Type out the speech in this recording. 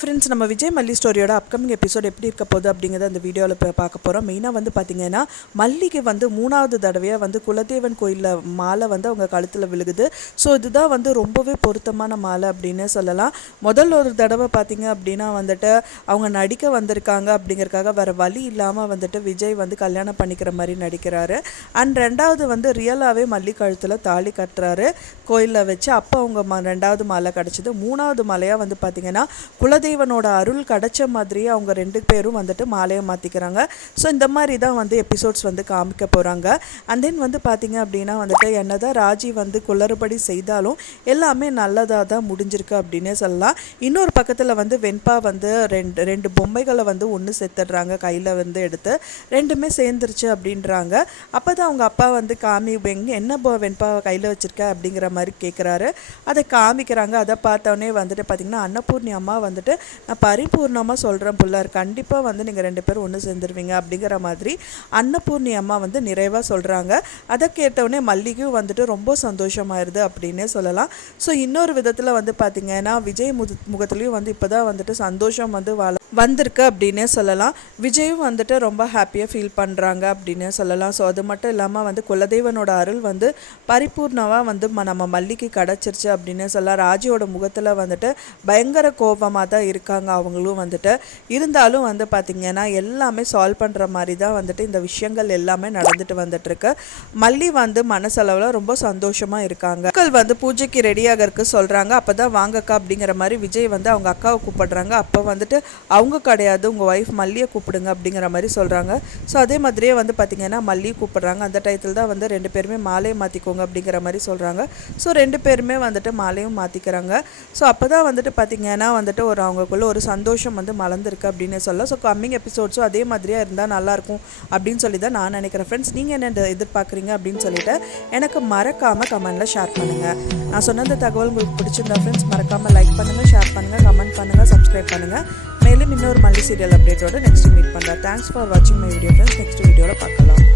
Friends, நம்ம விஜய் மல்லி ஸ்டோரியோட upcoming episode எப்படி இருக்க போகுது அப்படிங்கிறத அந்த வீடியோவில் பார்க்க போகிறோம். மெயினாக வந்து பார்த்திங்கன்னா, மல்லிக்கு வந்து 3வது தடவையாக வந்து குலதெய்வன் கோயிலில் மாலை வந்து அவங்க கழுத்தில் விழுகுது. ஸோ இதுதான் வந்து ரொம்பவே பொருத்தமான மாலை அப்படின்னு சொல்லலாம். முதல் ஒரு தடவை பார்த்திங்க அப்படின்னா வந்துட்டு அவங்க நடிக்க வந்திருக்காங்க அப்படிங்கிறதுக்காக வேறு வழி இல்லாமல் வந்துட்டு விஜய் வந்து கல்யாணம் பண்ணிக்கிற மாதிரி நடிக்கிறாரு. அண்ட் 2வது வந்து ரியலாகவே மல்லி கழுத்தில் தாலி கட்டுறாரு கோயிலில் வச்சு. அப்போ அவங்க 2வது மாலை கிடச்சிது. 3வது மாலையாக வந்து பார்த்திங்கன்னா குலதெய்வனோட அருள் கிடைச்ச மாதிரியே அவங்க 2 பேரும் வந்துட்டு மாலையை மாற்றிக்கிறாங்க. ஸோ இந்த மாதிரி தான் வந்து எபிசோட்ஸ் வந்து காமிக்க போகிறாங்க. அண்ட் தென் வந்து பார்த்திங்க அப்படின்னா வந்துட்டு என்னதான் ராஜி வந்து குளறுபடி செய்தாலும் எல்லாமே நல்லதாக தான் முடிஞ்சிருக்கு அப்படின்னே சொல்லலாம். இன்னொரு பக்கத்தில் வந்து வெண்பா வந்து ரெண்டு பொம்மைகளை வந்து ஒன்று சேர்த்துடுறாங்க கையில் வந்து எடுத்து. 2மே சேர்ந்துருச்சு அப்படின்றாங்க. அப்போ தான் அவங்க அப்பா வந்து என்ன வெண்பா கையில் வச்சுருக்க அப்படிங்கிற மாதிரி கேட்குறாரு. அதை காமிக்கிறாங்க. அதை பார்த்தோன்னே வந்துட்டு பார்த்திங்கன்னா அன்னபூர்ணி அம்மா வந்துட்டு நான் பரிபூர்ணமாக சொல்கிறேன் புள்ளார், கண்டிப்பாக வந்து நீங்கள் 2 பேரும் ஒன்று சேர்ந்துருவீங்க அப்படிங்கிற மாதிரி அன்னபூர்ணி அம்மா வந்து நிறைவாக சொல்கிறாங்க. அதை கேட்டவுடனே மல்லிகையும் வந்துட்டு ரொம்ப சந்தோஷமாயிருது அப்படின்னே சொல்லலாம். ஸோ இன்னொரு விதத்தில் வந்து பார்த்திங்கன்னா விஜய் முகத்துலேயும் வந்து இப்போ தான் வந்துட்டு சந்தோஷம் வந்து வந்திருக்கு அப்படின்னே சொல்லலாம். விஜயும் வந்துட்டு ரொம்ப ஹாப்பியாக ஃபீல் பண்ணுறாங்க அப்படின்னே சொல்லலாம். ஸோ அது மட்டும் இல்லாமல் வந்து குலதெய்வனோட அருள் வந்து பரிபூர்ணமாக வந்து நம்ம மல்லிக்கு கிடச்சிருச்சு அப்படின்னே சொல்லலாம். ராஜியோட முகத்தில் வந்துட்டு பயங்கர கோபமாக தான் இருக்காங்க அவங்களும் வந்துட்டு. இருந்தாலும் வந்து பார்த்திங்கன்னா எல்லாமே சால்வ் பண்ணுற மாதிரி தான் வந்துட்டு இந்த விஷயங்கள் எல்லாமே நடந்துட்டு வந்துட்டுருக்கு. மல்லி வந்து மனசளவில் ரொம்ப சந்தோஷமாக இருக்காங்க. மக்கள் வந்து பூஜைக்கு ரெடியாக இருக்கு சொல்கிறாங்க. அப்போ தான் வாங்கக்கா அப்படிங்கிற மாதிரி விஜய் வந்து அவங்க அக்காவை கூப்பிடுறாங்க. அப்போ வந்துட்டு அவங்க கிடையாது, உங்கள் ஒய்ஃப் மல்லியை கூப்பிடுங்க அப்படிங்கிற மாதிரி சொல்கிறாங்க. ஸோ அதே மாதிரியே வந்து பார்த்திங்கன்னா மல்லியை கூப்பிட்றாங்க. அந்த டயத்தில் தான் வந்து 2 பேருமே மாலையை மாற்றிக்கோங்க அப்படிங்கிற மாதிரி சொல்கிறாங்க. ஸோ 2 பேருமே வந்துட்டு மாலையும் மாற்றிக்கிறாங்க. ஸோ அப்போ தான் வந்துட்டு பார்த்திங்கன்னா வந்துட்டு அவங்களுக்குள்ள ஒரு சந்தோஷம் வந்து மலர்ந்துருக்கு அப்படின்னு சொல்ல. ஸோ கம்மிங் எபிசோட்ஸும் அதே மாதிரியாக இருந்தால் நல்லாயிருக்கும் அப்படின்னு சொல்லி தான் நான் நினைக்கிறேன். ஃப்ரெண்ட்ஸ், நீங்கள் என்ன எதிர்பார்க்குறீங்க அப்படின்னு சொல்லிட்டு எனக்கு மறக்காமல் கமெண்ட்டில் ஷேர் பண்ணுங்கள். நான் சொன்ன இந்த தகவல் உங்களுக்கு பிடிச்சிருந்தா ஃப்ரெண்ட்ஸ் மறக்காமல் லைக் பண்ணுங்கள், ஷேர் பண்ணுங்கள், கமெண்ட் பண்ணுங்கள், சப்ஸ்கிரைப் பண்ணுங்கள். மேலும் இன்னொரு மல்லி சீரியல் அப்டேட்டோட நெக்ஸ்ட் மீட் பண்ணுறேன். தேங்க்ஸ் ஃபார் வாட்சிங் மை வீடியோ ஃப்ரெண்ட்ஸ். நெக்ஸ்ட் வீடியோவில் பார்க்கலாம்.